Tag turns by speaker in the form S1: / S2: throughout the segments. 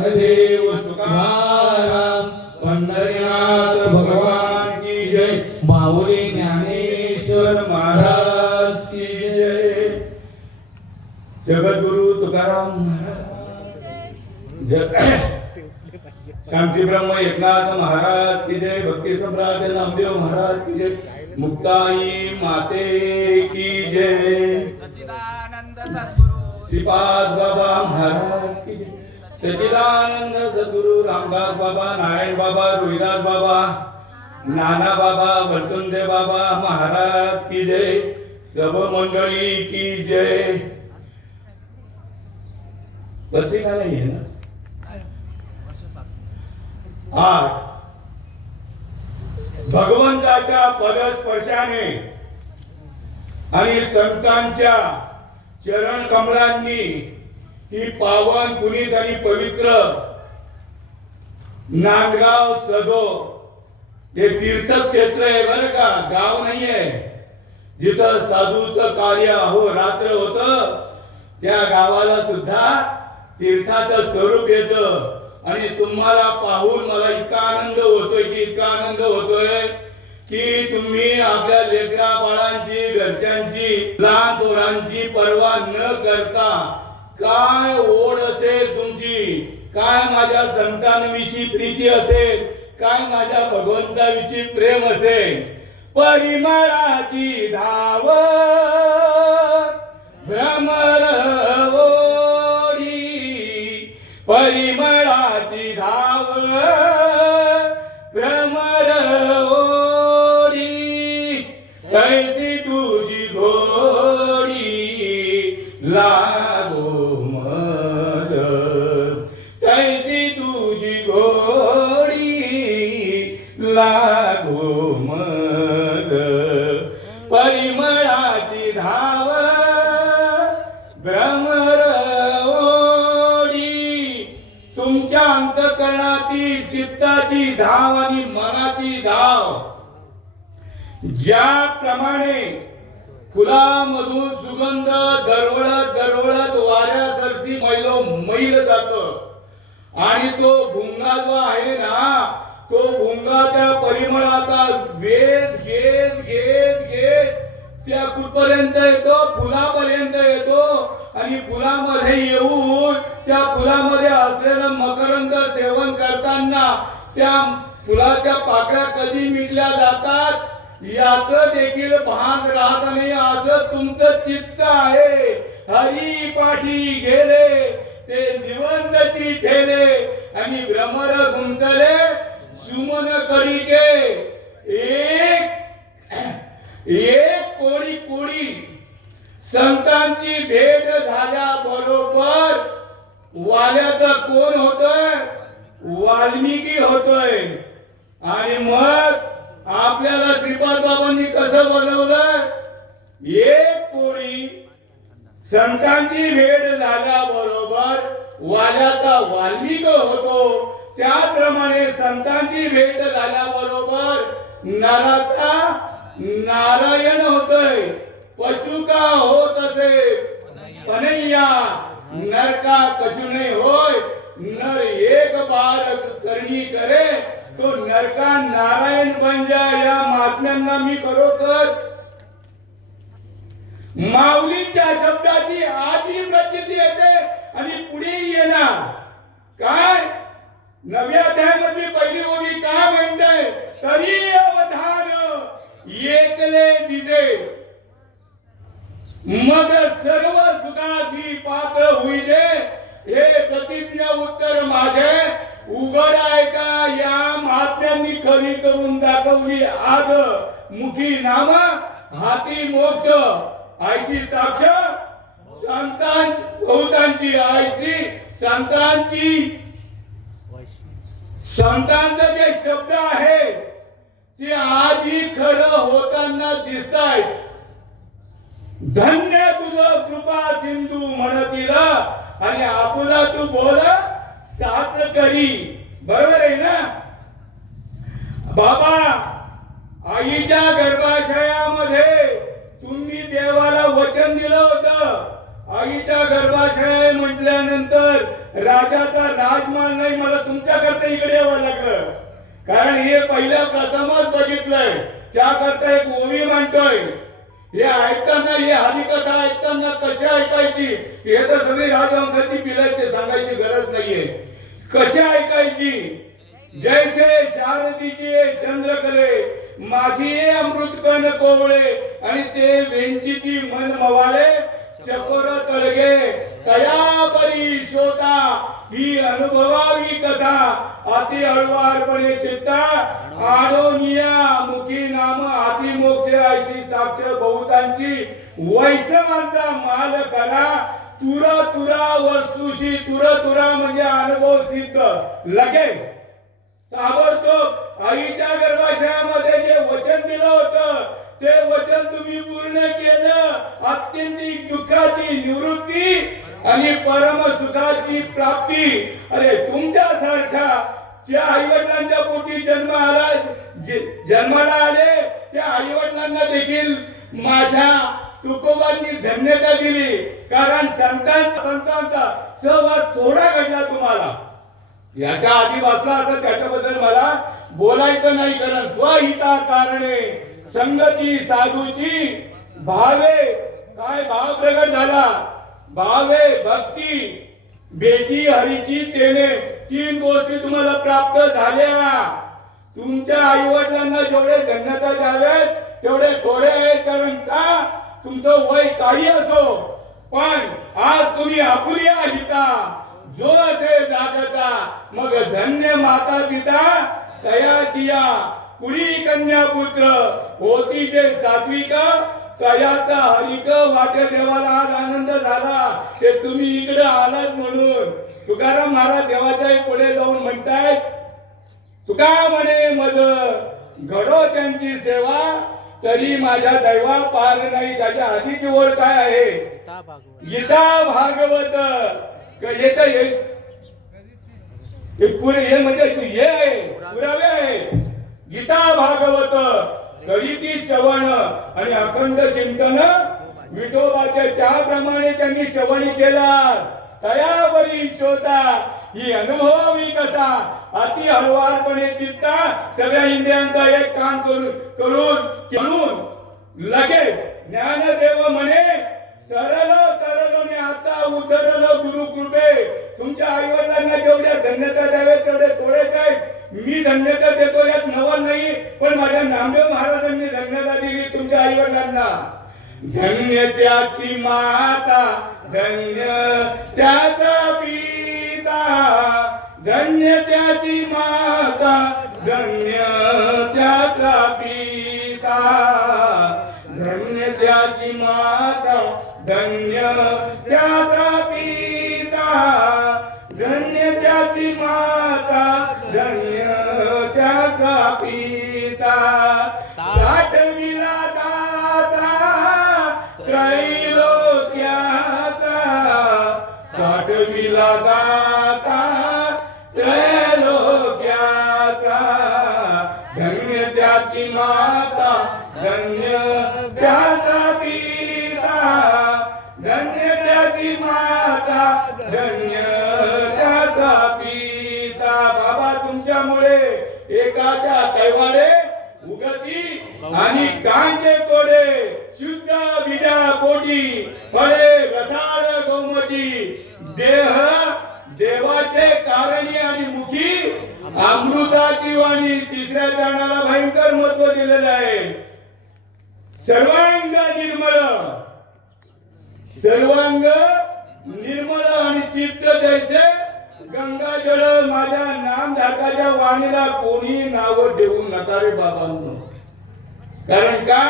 S1: ज्ञानदेव तुकाराम पंढरीनाथ भगवान की जय. माऊली ज्ञानेश्वर महाराज की जय.
S2: जगद्गुरु तुकाराम शांती ब्रह्म एकनाथ महाराज की जय. भक्ती सम्राट नामदेव महाराज की जय. मुक्ताई माते की जय. श्रीपाद बाबा महाराज की जय. सचिदानंद सद्गुरु रामदास बाबा नारायण बाबा रोहिदास बाबा नाना बाबा वर्तुंदे बाबा महाराज की जय. सब मंडळी की जय. पत्रिका नाही आहे ना? आज भगवंताच्या पदस्पर्शाने आणि संतांच्या चरण कमलांनी ही पावन पुनीत आणि पवित्र नांदगाव सदो. हे तीर्थक्षेत्र आहे बरं का? गाव नाहीये. जिथं साधूचं कार्य अहो रात्र होत त्या गावाला सुद्धा तीर्थाचं स्वरूप येत. आणि तुम्हाला पाहून मला इतका आनंद होतोय की इतका आनंद होतोय की तुम्ही आपल्या लेकरा बाळांची घरच्यांची लहान थोरांची पर्वा न करता काय ओढ असेल तुमची? काय माझ्या संतांविषयी प्रीती असेल? काय माझ्या भगवंताविषयी प्रेम असेल? परिमळाची धाव भ्रमर धाव आणि मनाची धाव. ज्याप्रमाणे फुलामधून सुगंध दरवळत दरवळत वाऱ्यासारखी मैलो मैल जात. आणि तो भुंगा जो आहे ना तो भुंगा त्या परिमळाचा वेध घेत घेत घेत त्या कुठपर्यंत येतो? फुलापर्यंत येतो. आणि फुलामध्ये येऊन त्या फुलामध्ये असलेलं मकरंद सेवन करताना त्या फुलाच्या पाकळ्या कधी मिटल्या जातात याच देखील भान राहत नाही. असं तुमचं चित्त आहे. हरी पाठी घेले ते निबंधची ठेले आणि भ्रमर गुंतले सुमन करीके एक एक कोळी कोळी संतांची भेट झाल्या बरोबर वाल्याचा कोण होतं? वाल्मिकी होतोय. आणि मग आपल्याला त्रिपाद बाबांनी कसं बनवलं एक कोणी संतांची भेट झाल्याबरोबर वाल्याचा वाल्मिक होतो. त्याप्रमाणे संतांची भेट झाल्याबरोबर नराचा नारायण होतोय. पशु का होत असे? पनैया. नर का कचुने होय. नर बार करणी करे तो नरका नारायण बन जा या महात्म्यांना मी खरोखर माऊलीच्या शब्दाची आजही प्रचिती येते आणि पुढे येणार. काय? नव्या अध्यायामधली पहिली ओळी काय म्हणते? तरी अवधान एकले दिजे. मग सर्व सुखाची पात्र होईले हे प्रतिज्ञा उत्तर माझे. उघड आहे का? या महात्म्यांनी खरी करून दाखवली. आज मुखी नाम हाती मोक्ष. आयची साक्ष संतां बहुतांची आयची संतांची. संतांचं जे शब्द आहे ते आजही खरं होताना दिसत आहेत धन्य तुझ कृपा सिंधू म्हणतील. आणि आपुला तू बोल. सात करी. बरोबर आहे ना? बाबा आईच्या गर्भाशयामध्ये तुम्ही देवाला वचन दिलं होतं. आईच्या गर्भाशय म्हटल्यानंतर राजाचा राजमान नाही मला तुमच्याकरता इकडे यावं लागलं. कारण हे पहिल्या प्रथमच बघितलंय. त्याकरता एक ओवी म्हणतोय हे ऐकताना हे हरिकथा ऐकताना कशी ऐकायची हे तर सगळी राजवंशाची बिल ते सांगायची गरज नाहीये. कशी ऐकायची? जय जय शारदीचे चंद्रकले. माझी अमृतकन कोवळे आणि ते वेंचिती मन मवाळे. चकोर तळगे तया परी शोता ही अनुभवावी कथा अति हळुवारपणे चित्ता. आडोनिया मुखी नाम आती मोक्ष आईची साक्ष बहुतांची. वैष्णवांचा माल करा. तुरा तुरा वर्तुशी तुर तुरा म्हणजे अनुभव सिद्ध. लगेच ताबडतोब आईच्या गर्भाशयामध्ये जे वचन दिलं होतं ते वचन तुम्ही पूर्ण केलं. अत्यंतिक दुःखाची निवृत्ती आणि परम सुखाची प्राप्ती. अरे तुमच्यासारखा ज्या आईवडिलांच्या पोटी जन्म आला जन्माला आले त्या आईवडिलांना देखील माझ्या तुकोबांनी धन्यता दिली. कारण संतांचा संतांचा सहवास थोडा घडला तुम्हाला. याच्या आधी वाचला असं त्याच्याबद्दल मला बोलायचं नाही. कारण स्वहिता कारणे संगती साधूची भावे. काय भाव प्रगट झाला? भावे भक्ती बेटी हरीची तेने तीन गोष्टी तुम्हाला प्राप्त झाल्या. तुमच्या आई वडिलांना जेवढे धन्यता द्यावेत तेवढे थोडे आहेत. कारण का? तुमचं वय काही असो पण आज तुम्ही आपुलिया हिता जो असे जागता. मग धन्य माता पिता तयाचिया कुडी कन्या पुत्र होती जे सात्विक तयाचा हरिक वाटे देवाला आज आनंद झाला. ते तुम्ही इकडे आलात म्हणून. तुकाराम महाराज देवाच्या पुढे जाऊन म्हणतायत तुका म्हणे मज घडो त्यांची सेवा तरी माझ्या दैवा पार नाही त्याच्या आधीची ओळ काय आहे? गीता भागवत येत हे पुरे हे म्हणजे तू हे आहे पुरावे आहे. गीता भागवत करीती श्रवण आणि अखंड चिंतन विठोबाच्या त्याप्रमाणे त्यांनी श्रवणी केला. तयावरी शोधा ही अनुभवावी कथा अति हळुवारपणे चित्ता सगळ्या इंद्रियांचा एक काम करून करून म्हणून लगेच ज्ञानदेव म्हणे तरल तरल आता उतरल गुरु कृपे तुमच्या आई वडिलांना जेवढ्या धन्यता द्याव्या तेवढे थोडेच आहेत. मी धन्यता देतो यात नवल नाही पण माझ्या नामदेव महाराजांनी धन्यता दिली तुमच्या आई वडिलांना धन्य त्याची माता धन्य त्याचा पी पिता गण्य त्याची माता धन्य त्याचा पिता. गण्य त्याची माता धन्य त्याचा पिता. गण्य त्याची माता धन्य माता धन्य त्याचा पिता. बाबा तुमच्यामुळे एकाच्या कैवाडे उगती आणि कांचे तोडे. शुद्ध बिजा पोटी फळे देह देवाचे कारणी आणि मुखी अमृताची वाणी तिसऱ्या जणाला भयंकर महत्त्व दिलेलं आहे. सर्वांग निर्मळ. सर्वांग निर्मळ चित्त जैसे गंगा जळ माझ्या नाम धाकाच्या वाणीला कोणी नाव देऊ नका रे बाबांनो. कारण का?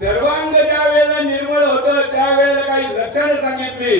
S2: सर्वांग ज्या वेळेला निर्मळ होत त्यावेळेला काही लक्षणं सांगितली.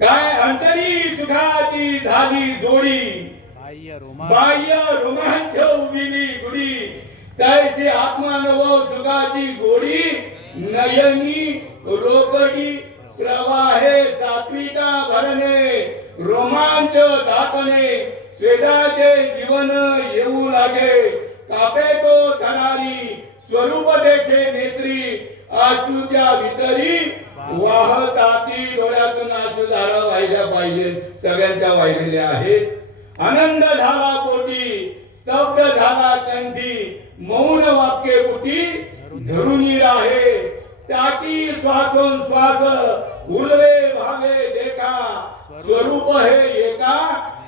S2: काय अंतरी सुखाची झाली जोडी. बाह्य रोमांच उभिली गुडी तैसी आत्मानुभव सुखाची गोडी. नयनी रोकडी प्रवाहे सात्विका भरणे रोमांच दाटणे स्वेदाचे जीवन येऊ लागे. कापे तो धरारी स्वरूप देखे नेत्री आश्रुत्या वितरी वाहताती डोळ्यातून आशुधारा वाहिल्या पाहिजे. सगळ्यांच्या वाहिलेल्या आहेत. आनंद झाला पोटी स्तब्ध झाला कंठी मौन वाक्य कुटी धरून आहे. त्याची श्वासोन श्वास उरले भावे देखा स्वरूप हे एका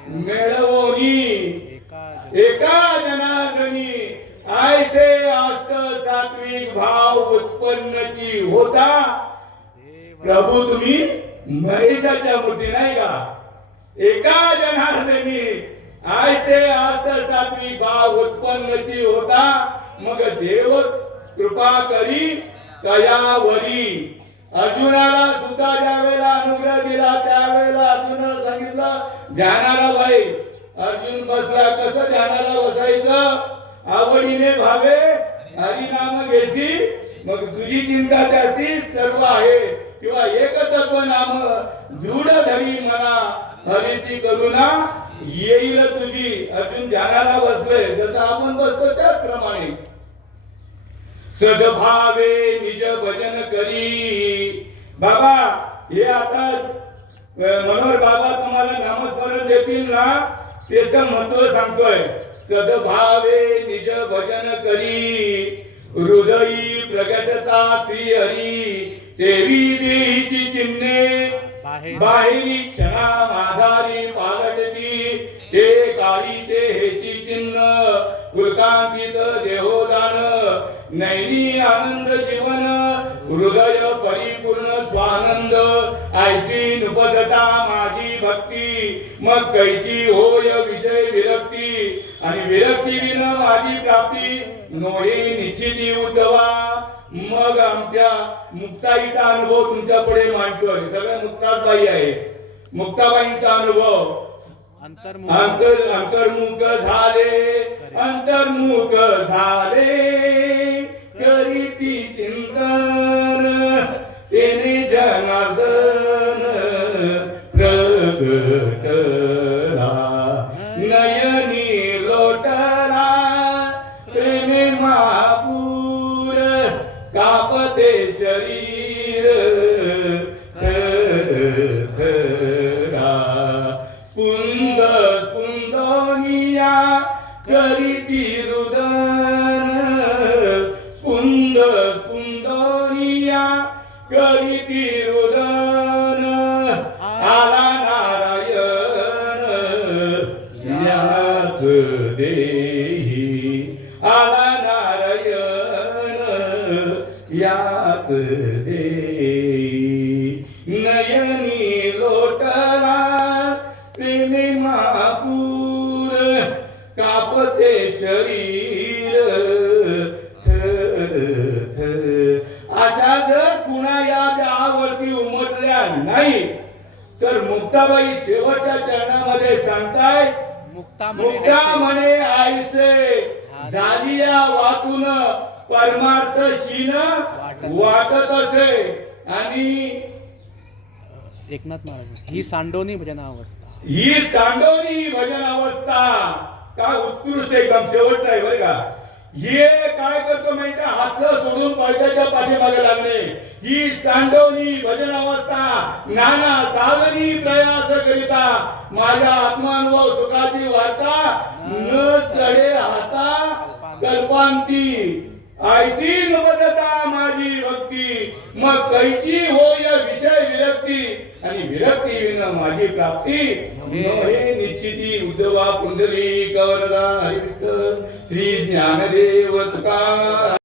S2: मेळवणी एका जनार्दनी. आयसे अष्ट सात्विक भाव उत्पन्नची होता. प्रभू तुम्ही महेशाच्या मूर्ती नाही का? एका जनार्दनी. आयसे अष्ट सात्विक भाव उत्पन्नची होता. मग देव कृपा करी कयावरी. अर्जुनाला बसला कसं ध्यानाला बसायचं? आवडीने भावे हरिनाम घेती मग तुझी चिंता त्याची सर्व आहे. किंवा एकतत्व नाम दृढ धरी मना हरीची करुणा येईल तुझी. अर्जुन ध्यानाला बसले जसं आपण बसतो त्याचप्रमाणे. सदभावे निज भजन करी. बाबा हे आता मनोहर बाबा तुम्हाला नामस्मरण देतील ना? त्याचं महत्त्व सांगतोय सद्भावे निज भजन करी हृदयी प्रगटता श्री हरी देवी देहीची चिन्हे
S3: बाहेर.
S2: क्षणा माधारी पालटती ते काळीचे हेची चिन्ह पुलकांकित देहोदान नैनी आनंद जीवन हृदय परिपूर्ण स्वानंद ऐशी नुपदता भक्ती मग कैची होय विषय विरक्ती. आणि विरक्ती विन माझी प्राप्ती नोहे निश्चिती उद्धवा मग आमच्या मुक्ताईचा अनुभव तुमच्यापुढे मांडतोय सगळ्या मुक्ताबाई आहे मुक्ताबाईंचा अनुभव.
S3: अंतर्मुख
S2: अंतर अंतर्मुख झाले. अंतर्मुख झाले. करीती चिंतन. तेने जनार्दन देही आला नारायण यात देही नयनी लोटला प्रेमी महापूर कापते शरीर अशा जर पुन्हा या देहावरती उमटल्या नाही तर मुक्ताबाई शेवटच्या चरणामध्ये सांगताय आईसे वाचून परमार्थ शीन वाटत असे. आणि
S3: एकनाथ महाराज ही सांडोनी भजनावस्था.
S2: ही सांडवणी भजन अवस्था काय उत्कृष्ट एकदम शेवटचा आहे बरं का? हे काय करतो माहिती हात सोडून पळत्याच्या पाठीमागे लागले. ही सांडवणी भजन अवस्था नाना सावनी प्रयास करिता माझ्या आत्मानुभव सुखाची वार्ता न चढे हाता कल्पांती. आयची नवदता माझी भक्ती. मग कैची होय विषय विरक्ती? आणि विरक्ती विन माझी प्राप्ती? हे. निश्चिती उद्धवा पुंडली कवरदा श्री ज्ञानदेव तुका